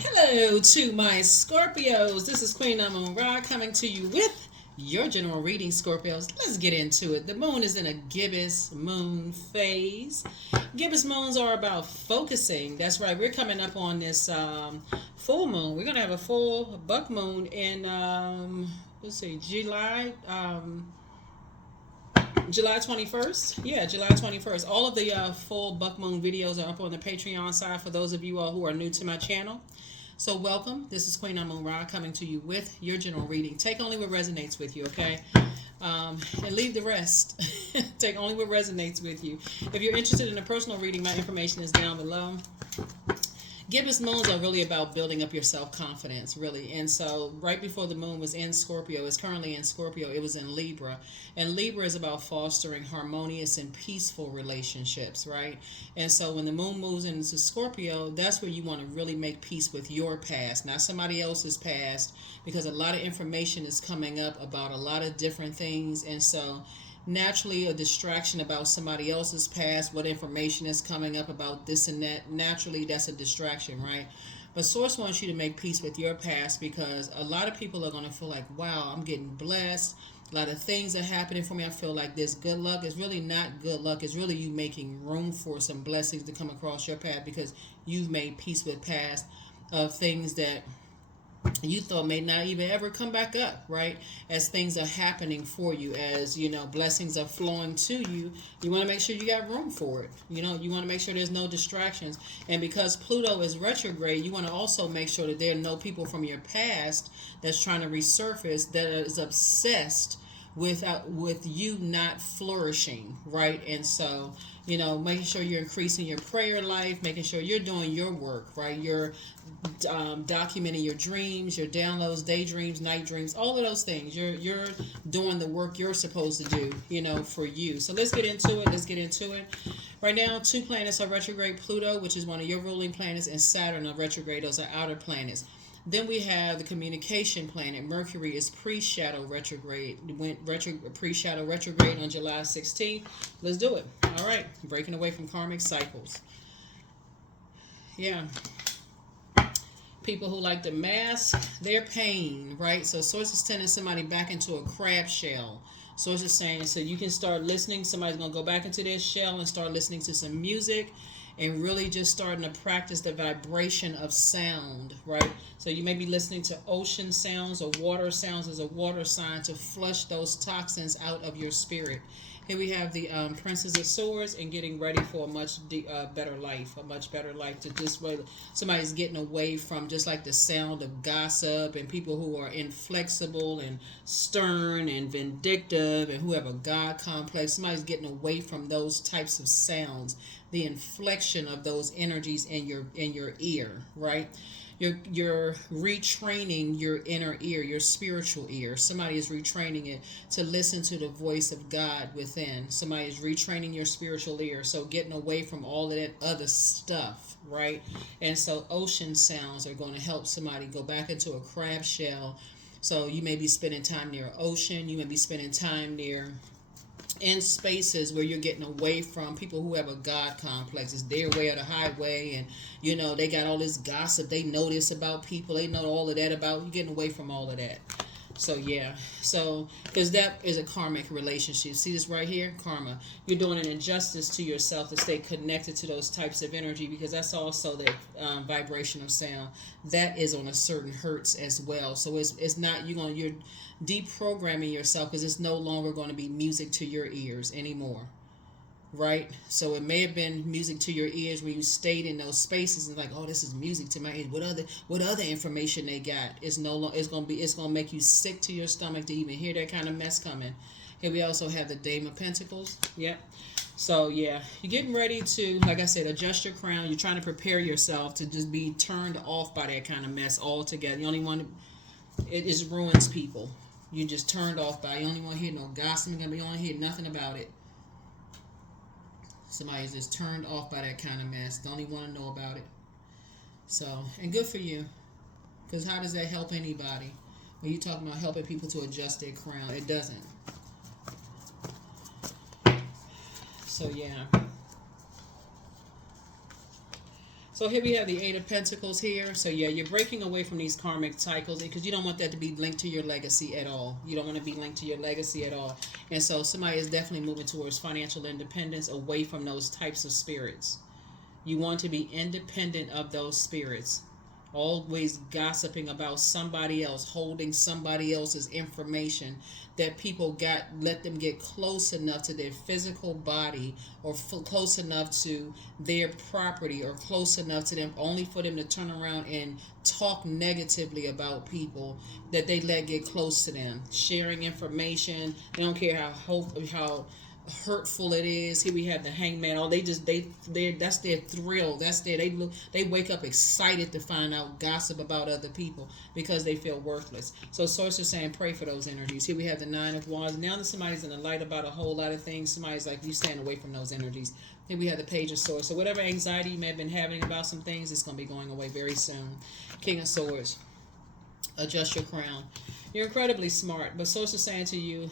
Hello to my Scorpios. This is Queen Amun Ra coming to you with your general reading, Scorpios. Let's get into it. The moon is in a gibbous moon phase. Gibbous moons are about focusing. That's right. We're coming up on this full moon. We're going to have a full buck moon in, let's see, July 21st. Yeah, July 21st. All of the full buck moon videos are up on the Patreon side for those of you all who are new to my channel. So welcome. This is Queen Amun Ra coming to you with your general reading. Take only what resonates with you, okay? And leave the rest. Take only what resonates with you. If you're interested in a personal reading, my information is down below. Gibbous moons are really about building up your self-confidence, really. And so right before the moon was in Scorpio, it's currently in Scorpio, it was in Libra. And Libra is about fostering harmonious and peaceful relationships, right? And so when the moon moves into Scorpio, that's where you want to really make peace with your past, not somebody else's past, because a lot of information is coming up about a lot of different things. And so naturally a distraction about somebody else's past, what information is coming up about this and that, naturally that's a distraction, right? But source wants you to make peace with your past, because a lot of people are going to feel like, wow, I'm getting blessed, a lot of things are happening for me, I feel like this good luck. Is really not good luck. It's really you making room for some blessings to come across your path, because you've made peace with past of things that you thought may not even ever come back up, right? As things are happening for you, as you know, blessings are flowing to you, you want to make sure you got room for it. You know, you want to make sure there's no distractions. And because Pluto is retrograde, you want to also make sure that there are no people from your past that's trying to resurface that is obsessed with you not flourishing, right? And so, you know, making sure you're increasing your prayer life, making sure you're doing your work, right? You're documenting your dreams, your downloads, daydreams, night dreams, all of those things. You're doing the work you're supposed to do, you know, for you. So let's get into it. Let's get into it. Right now, two planets are retrograde: Pluto, which is one of your ruling planets, and Saturn are retrograde. Those are outer planets. Then we have the communication planet. Mercury is pre-shadow retrograde. It went pre-shadow retrograde on July 16th. Let's do it. All right. Breaking away from karmic cycles. Yeah. People who like to mask their pain, right? So source is sending somebody back into a crab shell. Source is saying, so you can start listening. Somebody's going to go back into their shell and start listening to some music, and really just starting to practice the vibration of sound, right? So you may be listening to ocean sounds or water sounds as a water sign to flush those toxins out of your spirit. Here we have the Princess of Swords, and getting ready for a much better life, to just really, somebody's getting away from just like the sound of gossip and people who are inflexible and stern and vindictive and who have a God complex. Somebody's getting away from those types of sounds, the inflection of those energies in your ear, right? You're retraining your inner ear, your spiritual ear. Somebody is retraining it to listen to the voice of God within. Somebody is retraining your spiritual ear, so getting away from all of that other stuff, right? And so ocean sounds are going to help somebody go back into a crab shell. So you may be spending time near ocean, you may be spending time near in spaces where you're getting away from people who have a God complex. It's their way or the highway, and you know they got all this gossip they know this about people, they know all of that about you. Getting away from all of that. So yeah, so because that is a karmic relationship. See this right here, karma. You're doing an injustice to yourself to stay connected to those types of energy, because that's also the vibration of sound that is on a certain hertz as well. So it's not you're deprogramming yourself, because it's no longer going to be music to your ears anymore, right? So it may have been music to your ears when you stayed in those spaces and like, oh, this is music to my ears. What other information they got? It's no longer. It's gonna make you sick to your stomach to even hear that kind of mess coming. Here we also have the Dame of Pentacles. Yep. So yeah, you're getting ready to, like I said, adjust your crown. You're trying to prepare yourself to just be turned off by that kind of mess altogether. You only want it just ruins people. You just turned off by. You only want to hear no gossiping. You don't want to hear nothing about it. Somebody's just turned off by that kind of mess. Don't even want to know about it. So, and good for you. Because how does that help anybody? When you talking about helping people to adjust their crown, it doesn't. So, yeah. So here we have the Eight of Pentacles here. So yeah, you're breaking away from these karmic cycles because you don't want that to be linked to your legacy at all. You don't want to be linked to your legacy at all. And so somebody is definitely moving towards financial independence, away from those types of spirits. You want to be independent of those spirits. Always gossiping about somebody else, holding somebody else's information that people got, let them get close enough to their physical body, or close enough to their property, or close enough to them only for them to turn around and talk negatively about people that they let get close to them, sharing information. They don't care how hurtful it is. Here we have the Hangman. Oh, they that's their thrill. That's their, they wake up excited to find out gossip about other people because they feel worthless. So source is saying pray for those energies. Here we have the Nine of Wands. Now that somebody's in the light about a whole lot of things, somebody's like, you stand away from those energies. Here we have the Page of Swords. So whatever anxiety you may have been having about some things, it's going to be going away very soon. King of Swords. Adjust your crown. You're incredibly smart, but source is saying to you,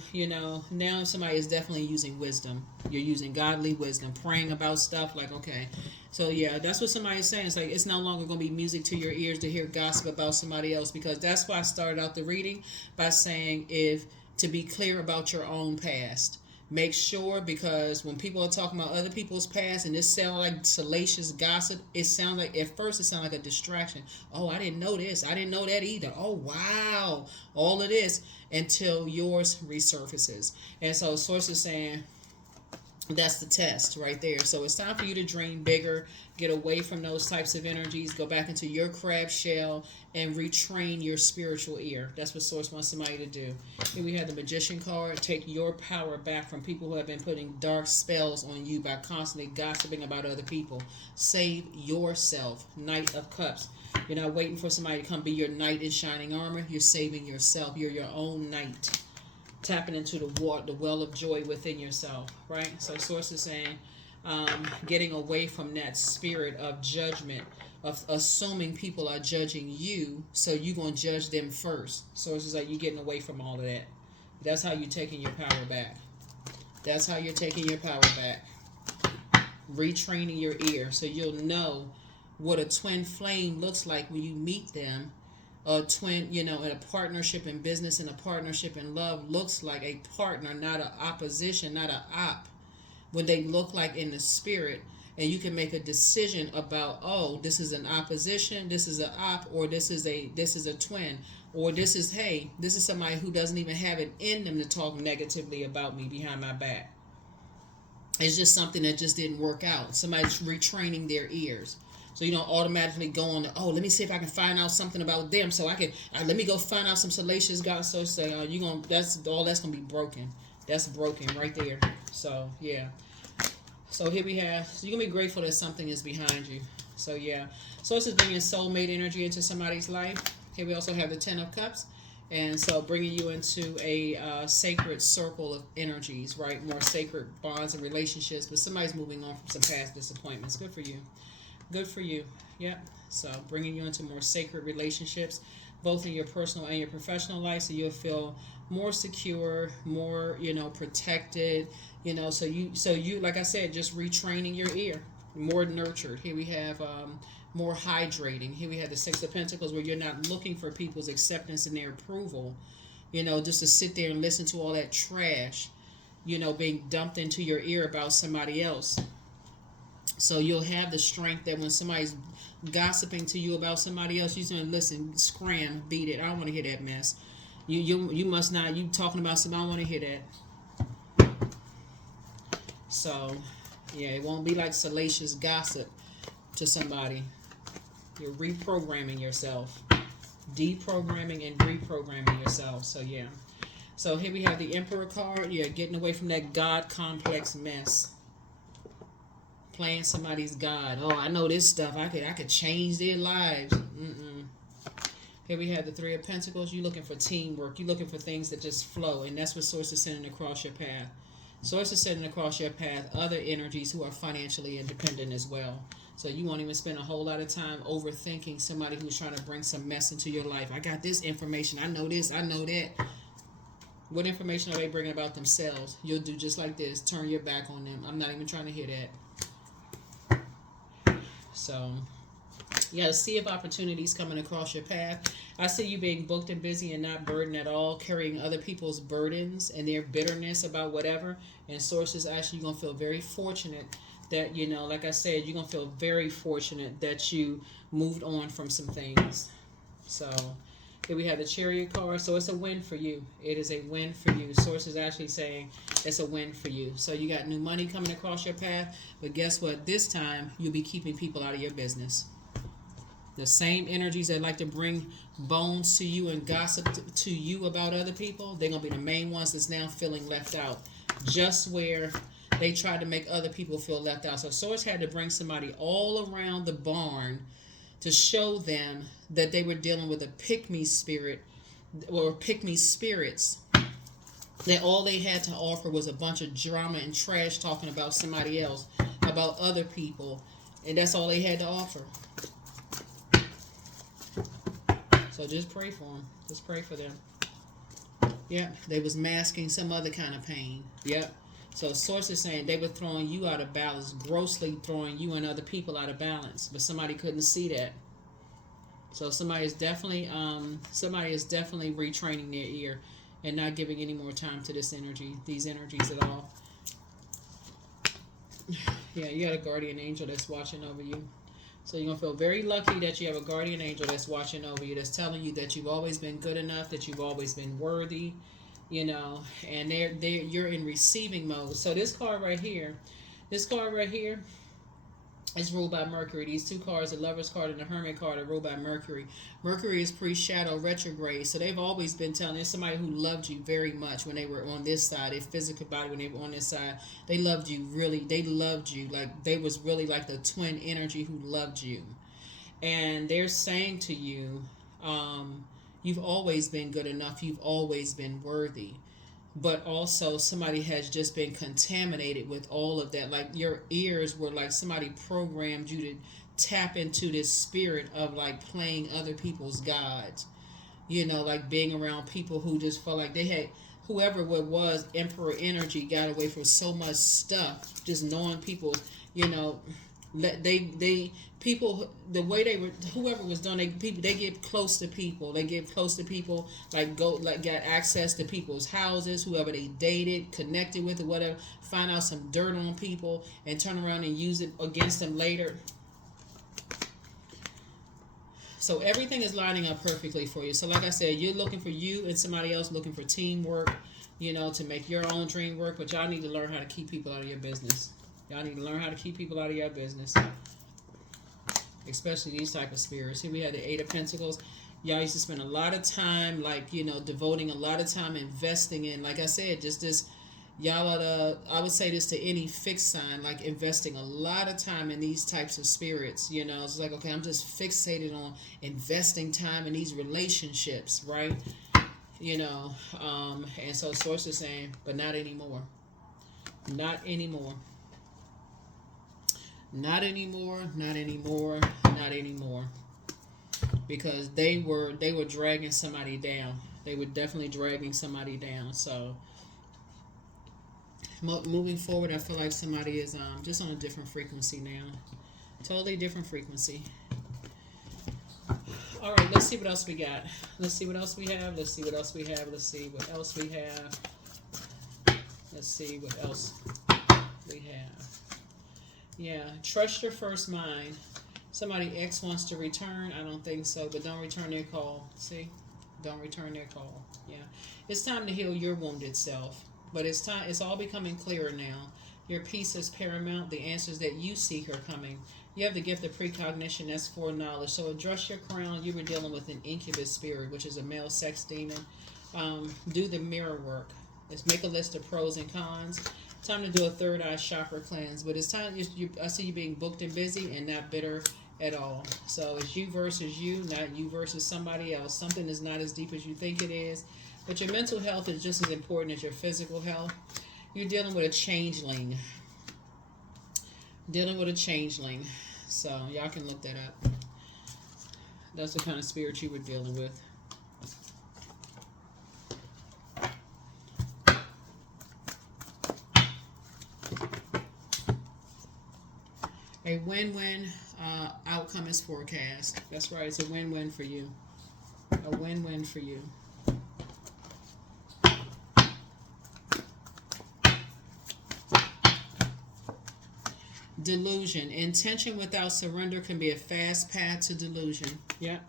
now somebody is definitely using wisdom. You're using godly wisdom, praying about stuff like, okay. So yeah, that's what somebody is saying. It's like, it's no longer going to be music to your ears to hear gossip about somebody else, because that's why I started out the reading by saying, to be clear about your own past. Make sure, because when people are talking about other people's past and this sounds like salacious gossip, it sounds like, at first it sounds like a distraction. Oh, I didn't know this. I didn't know that either. Oh, wow. All of this, until yours resurfaces. And so source is saying, that's the test right there. So it's time for you to dream bigger, get away from those types of energies, go back into your crab shell and retrain your spiritual ear. That's what source wants somebody to do. Here we have the Magician card. Take your power back from people who have been putting dark spells on you by constantly gossiping about other people. Save yourself. Knight of Cups. You're not waiting for somebody to come be your knight in shining armor. You're saving yourself. You're your own knight. Tapping into the well of joy within yourself, right? So source is saying, getting away from that spirit of judgment, of assuming people are judging you, so you're going to judge them first. Source is like, you're getting away from all of that. That's how you're taking your power back. That's how you're taking your power back. Retraining your ear so you'll know what a twin flame looks like when you meet them. A twin, in a partnership in business and a partnership in love looks like a partner, not an opposition, not an op. When they look like in the spirit, and you can make a decision about, oh, this is an opposition, this is an op, or this is a twin, or this is somebody who doesn't even have it in them to talk negatively about me behind my back. It's just something that just didn't work out. Somebody's retraining their ears. So you don't automatically go on, let me see if I can find out something about them, so I can, let me go find out some salacious gossip. So that's going to be broken. That's broken right there. So yeah. So here we have, so you're going to be grateful that something is behind you. So yeah. So this is bringing soulmate energy into somebody's life. Here we also have the Ten of Cups. And so bringing you into a sacred circle of energies, right? More sacred bonds and relationships. But somebody's moving on from some past disappointments. Good for you. Good for you. Yep. So bringing you into more sacred relationships, both in your personal and your professional life, so you'll feel more secure, more, protected, so you, like I said, just retraining your ear, more nurtured. Here we have more hydrating. Here we have the Six of Pentacles, where you're not looking for people's acceptance and their approval, just to sit there and listen to all that trash, being dumped into your ear about somebody else. So you'll have the strength that when somebody's gossiping to you about somebody else, you're going to listen, scram, beat it. I don't want to hear that mess. You must not, you talking about somebody, I don't want to hear that. So, yeah, it won't be like salacious gossip to somebody. You're reprogramming yourself. Deprogramming and reprogramming yourself. So, yeah. So here we have the Emperor card. Yeah, getting away from that God complex mess. Playing somebody's God. Oh, I know this stuff. I could change their lives. Here we have the Three of Pentacles. You're looking for teamwork. You're looking for things that just flow. And that's what Source is sending across your path. Source is sending across your path other energies who are financially independent as well. So you won't even spend a whole lot of time overthinking somebody who's trying to bring some mess into your life. I got this information. I know this. I know that. What information are they bringing about themselves? You'll do just like this. Turn your back on them. I'm not even trying to hear that. So, You got a sea of opportunities coming across your path. I see you being booked and busy and not burdened at all, carrying other people's burdens and their bitterness about whatever. And sources, actually, you're going to feel very fortunate that, you know, like I said, you're going to feel very fortunate that you moved on from some things. So here we have the Chariot card. So it's a win for you. It is a win for you. Source is actually saying it's a win for you. So you got new money coming across your path. But guess what? This time, you'll be keeping people out of your business. The same energies that like to bring bones to you and gossip to you about other people, they're going to be the main ones that's now feeling left out. Just where they tried to make other people feel left out. So Source had to bring somebody all around the barn to show them that they were dealing with a pick-me spirit, or pick-me spirits, that all they had to offer was a bunch of drama and trash talking about somebody else, about other people, and that's all they had to offer. So just pray for them. Just pray for them. Yep, they was masking some other kind of pain. Yep. So Source is saying they were throwing you out of balance, grossly throwing you and other people out of balance, but somebody couldn't see that. So somebody is definitely retraining their ear and not giving any more time to this energy, these energies at all. Yeah, you got a guardian angel that's watching over you. So you're going to feel very lucky that you have a guardian angel that's watching over you, that's telling you that you've always been good enough, that you've always been worthy, you know, and you're in receiving mode. So this card right here is ruled by Mercury. These two cards, the Lover's card and the Hermit card, are ruled by Mercury. Mercury is pre-shadow retrograde, so they've always been telling, there's somebody who loved you very much when they were on this side, their physical body, when they were on this side, they loved you really, they loved you, like they was really like the twin energy who loved you. And they're saying to you, you've always been good enough, you've always been worthy. But also somebody has just been contaminated with all of that. Like your ears were like somebody programmed you to tap into this spirit of like playing other people's gods. You know, like being around people who just felt like they had, whoever it was, emperor energy got away from so much stuff. Just knowing people, you know, people, the way they were, whoever was doing, they get close to people, like got access to people's houses, whoever they dated, connected with, or whatever, find out some dirt on people and turn around and use it against them later. So everything is lining up perfectly for you. So like I said, you're looking for, you and somebody else looking for teamwork, you know, to make your own dream work, but y'all need to learn how to keep people out of your business. Y'all need to learn how to keep people out of your business. Especially these type of spirits. Here we had the Eight of Pentacles. Y'all used to spend a lot of time, like, you know, devoting a lot of time investing in, like I said, just this, y'all are I would say this to any fixed sign, like investing a lot of time in these types of spirits, you know. It's like, okay, I'm just fixated on investing time in these relationships, right? You know, and so Source is saying, but not anymore. Not anymore. Not anymore, not anymore, not anymore. Because they were dragging somebody down. They were definitely dragging somebody down. So moving forward, I feel like somebody is just on a different frequency now. Totally different frequency. All right, let's see what else we got. Let's see what else we have. Let's see what else we have. Let's see what else we have. Let's see what else we have. Yeah, trust your first mind. Somebody X wants to return. I don't think so, but don't return their call. See? Don't return their call. Yeah. It's time to heal your wounded self. But it's all becoming clearer now. Your peace is paramount. The answers that you seek are coming. You have the gift of precognition. That's foreknowledge. So address your crown. You were dealing with an incubus spirit, which is a male sex demon. Do the mirror work. Let's make a list of pros and cons. Time to do a third eye chakra cleanse, but it's time. I see you being booked and busy and not bitter at all. So it's you versus you, not you versus somebody else. Something is not as deep as you think it is, but your mental health is just as important as your physical health. You're dealing with a changeling. So y'all can look that up. That's the kind of spirit you were dealing with. A win-win outcome is forecast. That's right. It's a win-win for you. A win-win for you. Delusion. Intention without surrender can be a fast path to delusion. Yep.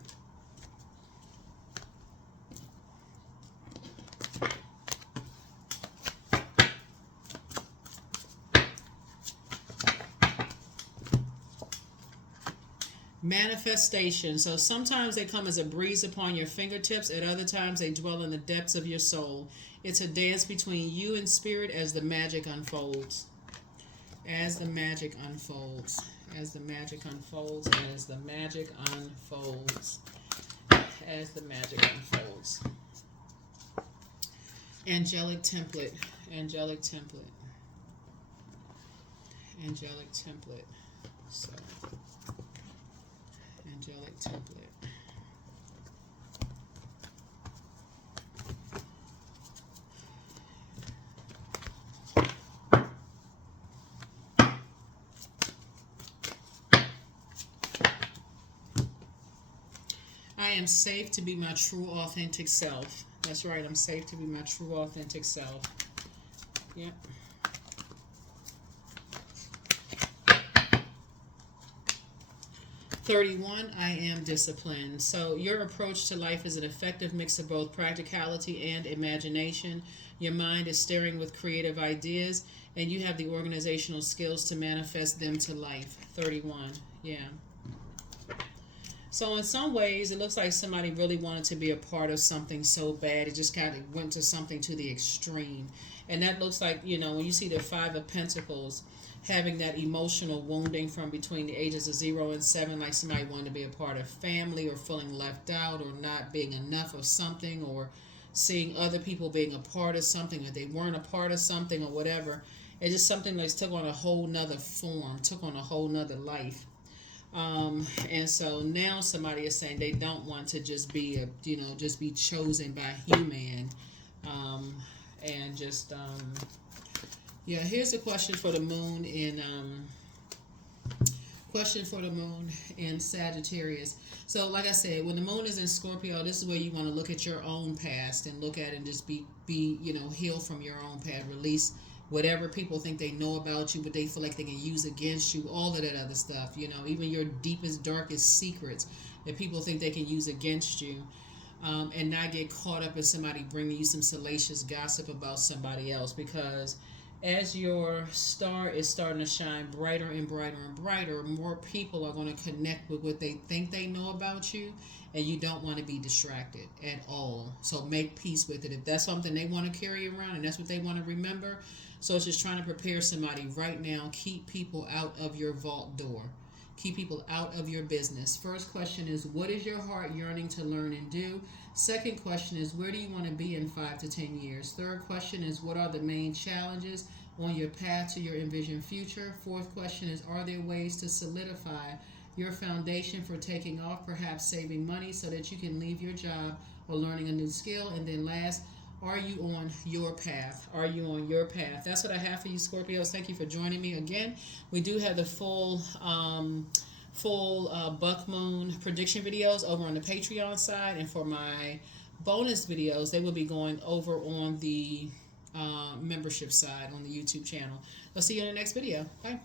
Manifestation. So sometimes they come as a breeze upon your fingertips. At other times they dwell in the depths of your soul. It's a dance between you and spirit as the magic unfolds. As the magic unfolds. As the magic unfolds. As the magic unfolds. As the magic unfolds. Angelic template. Angelic template. Angelic template. So, angelic template. I am safe to be my true authentic self. That's right, I'm safe to be my true authentic self. Yep. "31, I am disciplined." So your approach to life is an effective mix of both practicality and imagination. Your mind is staring with creative ideas, and you have the organizational skills to manifest them to life. 31, yeah. So in some ways, it looks like somebody really wanted to be a part of something so bad, it just kind of went to something to the extreme. And that looks like, you know, when you see the Five of Pentacles, having that emotional wounding from between the ages of 0 and 7, like somebody wanted to be a part of family, or feeling left out, or not being enough of something, or seeing other people being a part of something, or they weren't a part of something, or whatever. It's just something that's took on a whole nother form, took on a whole nother life. And so now somebody is saying they don't want to just be just be chosen by human, and just yeah. Here's a question for the moon in Sagittarius. So like I said, when the moon is in Scorpio, this is where you want to look at your own past and look at it and just be heal from your own past, release whatever people think they know about you, but they feel like they can use against you, all of that other stuff, even your deepest, darkest secrets that people think they can use against you, and not get caught up in somebody bringing you some salacious gossip about somebody else, because as your star is starting to shine brighter and brighter and brighter, more people are going to connect with what they think they know about you, and you don't want to be distracted at all. So make peace with it. If that's something they want to carry around and that's what they want to remember, so it's just trying to prepare somebody right now. Keep people out of your vault door. Keep people out of your business. First question is, what is your heart yearning to learn and do? Second question is, where do you want to be in 5 to 10 years? Third question is, what are the main challenges on your path to your envisioned future? Fourth question is, are there ways to solidify your foundation for taking off, perhaps saving money so that you can leave your job or learning a new skill? And then last, are you on your path? Are you on your path? That's what I have for you, Scorpios. Thank you for joining me again. We do have the full Buck Moon prediction videos over on the Patreon side, and for my bonus videos, they will be going over on the membership side on the YouTube channel. I'll see you in the next video. Bye.